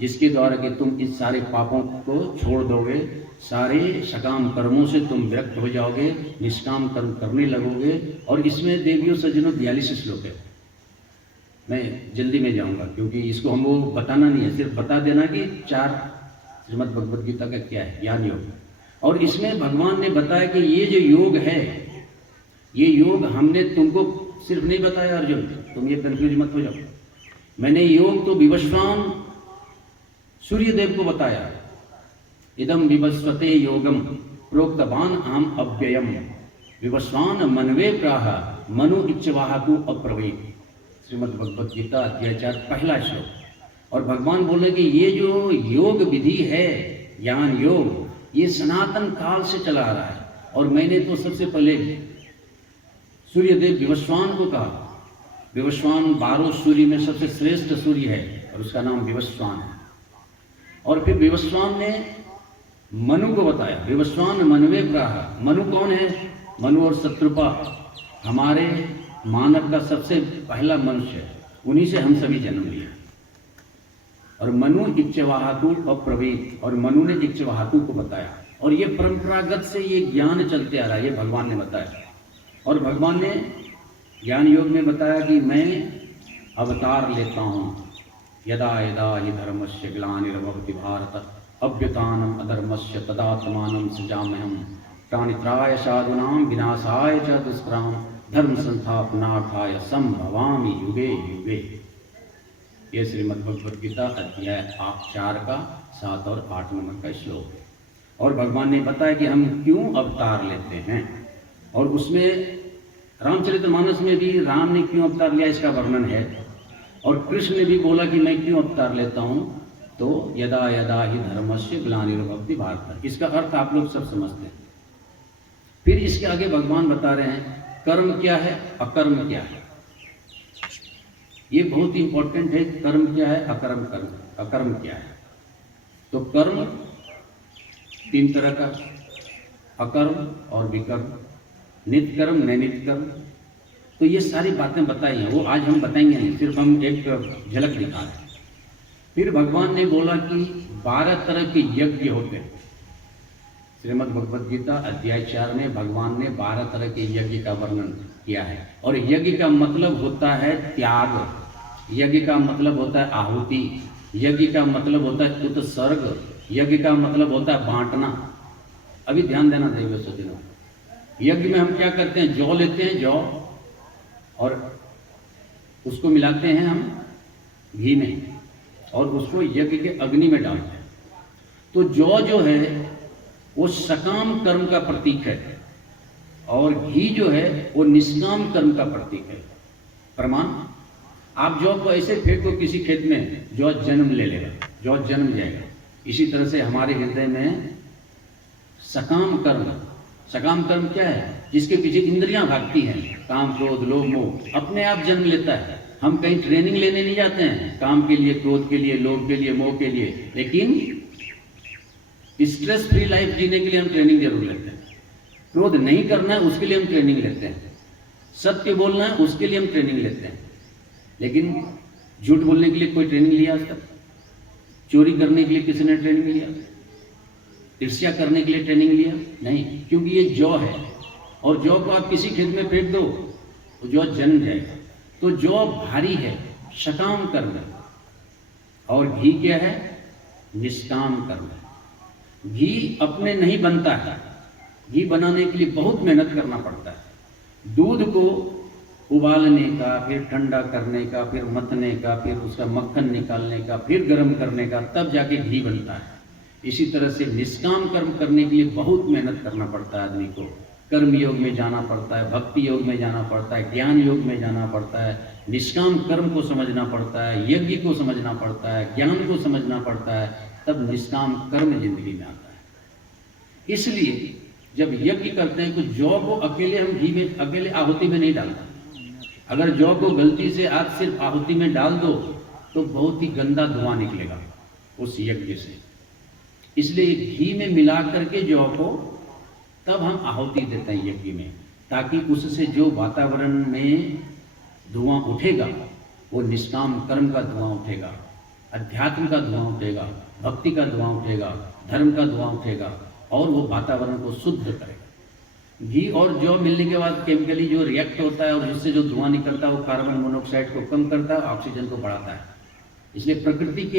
जिसके द्वारा कि तुम इस सारे पापों को छोड़ दोगे, सारे सकाम कर्मों से तुम विरक्त हो जाओगे, निष्काम कर्म करने लगोगे। और इसमें देवियों सज्जनों 42 श्लोक है। मैं जल्दी में जाऊंगा क्योंकि इसको हमको बताना नहीं है, सिर्फ बता देना कि 4 श्रीमद् भगवद गीता का क्या है, ज्ञान योग। और इसमें भगवान ने बताया कि ये जो योग है, ये योग हमने तुमको सिर्फ नहीं बताया अर्जुन, तुम ये कंफ्यूज मत हो जाओ। मैंने योग तो विवस्वान सूर्य देव को बताया। इदम विवस्वते योगम प्रोक्तवान अहम अव्ययम विवस्वान मनवे प्राह मनु इच्छवाहकु अप्रवीत। श्रीमद् भगवद गीता अध्याय 4 पहला श्लोक। और भगवान बोले कि ये जो योग विधि है, ज्ञान योग, ये सनातन काल से चला आ रहा है। और मैंने तो सबसे पहले सूर्यदेव विवस्वान को कहा। विवस्वान 12 सूर्य में सबसे श्रेष्ठ सूर्य है और उसका नाम विवस्वान है। और फिर विवस्वान ने मनु को बताया, विवस्वान मनवे प्राह। मनु कौन है? मनु और शत्रुपा हमारे मानव का सबसे पहला मनुष्य है, उन्हीं से हम सभी जन्म लिया। और मनु इच्छवाहतु अप्रवीत, और मनु ने इच्छवाहतु को बताया। और ये परंपरागत से ये ज्ञान चलते आ रहा है, ये भगवान ने बताया। और भगवान ने ज्ञान योग में बताया कि मैं अवतार लेता हूँ। यदा यदा हि धर्मस्य ग्लानिर्भवति भारत अभ्युत्थानम् अधर्मस्य तदात्मानं सृजाम्यहम् प्राणित्राय साधूनां विनाशाय च दुष्कृतां धर्म संस्थापनार्थाय संभवामि युगे युगे। ये श्रीमद् भगवद गीता अध्याय 4 का 7 और 8 नंबर का श्लोक है। और भगवान ने बताया कि हम क्यों अवतार लेते हैं। और उसमें रामचरितमानस में भी राम ने क्यों अवतार लिया इसका वर्णन है। और कृष्ण ने भी बोला कि मैं क्यों अवतार लेता हूँ, तो यदा यदा ही धर्मस्य ग्लानिर्भवति भारत। इसका अर्थ आप लोग सब समझते हैं। फिर इसके आगे भगवान बता रहे हैं कर्म क्या है, अकर्म क्या है। ये बहुत इंपॉर्टेंट है। कर्म क्या है, अकर्म क्या है। तो कर्म 3 तरह का, अकर्म और विकर्म, नित्य कर्म, नैमित्तिक कर्म। तो ये सारी बातें बताई हैं, वो आज हम बताएंगे नहीं, सिर्फ हम एक झलक दिखा रहे हैं। फिर भगवान ने बोला कि 12 तरह के यज्ञ होते हैं। श्रीमद् भगवद गीता अध्याय 4 में भगवान ने 12 तरह के यज्ञ का वर्णन किया है। और यज्ञ का मतलब होता है त्याग, यज्ञ का मतलब होता है आहुति, यज्ञ का मतलब होता है उत्सर्ग, यज्ञ का मतलब होता है बांटना। अभी ध्यान देना देवियों सज्जनों, यज्ञ में हम क्या करते हैं, जौ लेते हैं, जौ, और उसको मिलाते हैं हम घी में और उसको यज्ञ के अग्नि में डालते हैं। तो जौ जो है वो सकाम कर्म का प्रतीक है और घी जो है वो निष्काम कर्म का प्रतीक है। प्रमाण, आप जौ को ऐसे फेंको किसी खेत में, जौ जन्म ले लेगा, जौ जन्म जाएगा। इसी तरह से हमारे हृदय में सकाम कर्म क्या है, जिसके पीछे इंद्रियां भागती हैं, काम क्रोध लोभ मोह, अपने आप जन्म लेता है। हम कहीं ट्रेनिंग लेने नहीं जाते हैं काम के लिए, क्रोध के लिए, लोभ के लिए, मोह के लिए, लेकिन स्ट्रेस फ्री लाइफ जीने के लिए हम ट्रेनिंग जरूर लेते हैं। क्रोध नहीं करना है उसके लिए हम ट्रेनिंग लेते हैं, सत्य बोलना है उसके लिए हम ट्रेनिंग लेते हैं। लेकिन झूठ बोलने के लिए कोई ट्रेनिंग लिया आज तक? चोरी करने के लिए किसी ने ट्रेनिंग लिया? ईर्ष्या करने के लिए ट्रेनिंग लिया? नहीं, क्योंकि ये जौ है और जौ को आप किसी खेत में फेंक दो तो जौ जन्म जाएगा। तो जौ भारी है, सकाम कर्म है। और घी क्या है, निष्काम कर्म है। घी अपने नहीं बनता है, घी बनाने के लिए बहुत मेहनत करना पड़ता है। दूध को उबालने का, फिर ठंडा करने का, फिर मथने का, फिर उसका मक्खन निकालने का, फिर गर्म करने का, तब जाके घी बनता है। इसी तरह से निष्काम कर्म करने के लिए बहुत मेहनत करना पड़ता है आदमी को। कर्म योग में जाना पड़ता है, भक्ति योग में जाना पड़ता है, ज्ञान योग में जाना पड़ता है, निष्काम कर्म को समझना पड़ता है, यज्ञ को समझना पड़ता है, ज्ञान को समझना पड़ता है, तब निष्काम कर्म जिंदगी में आता है। इसलिए जब यज्ञ करते हैं तो जौ को अकेले हम घी में, अकेले आहुति में नहीं डालते। अगर जौ को गलती से आप सिर्फ आहुति में डाल दो तो बहुत ही गंदा धुआं निकलेगा उस यज्ञ से। इसलिए घी में मिला करके जौ को तब हम आहुति देते हैं यज्ञ में, ताकि उससे जो वातावरण में धुआं उठेगा वो निष्काम कर्म का धुआं उठेगा। अध्यात्म का धुआं उठेगा, भक्ति का धुआं उठेगा, धर्म का धुआं उठेगा और वो वातावरण को शुद्ध करेगा। घी और जौ मिलने के बाद केमिकली जो रिएक्ट होता है और जिससे जो धुआं निकलता है वो कार्बन मोनोऑक्साइड को कम करता है, ऑक्सीजन को बढ़ाता है। इसलिए प्रकृति के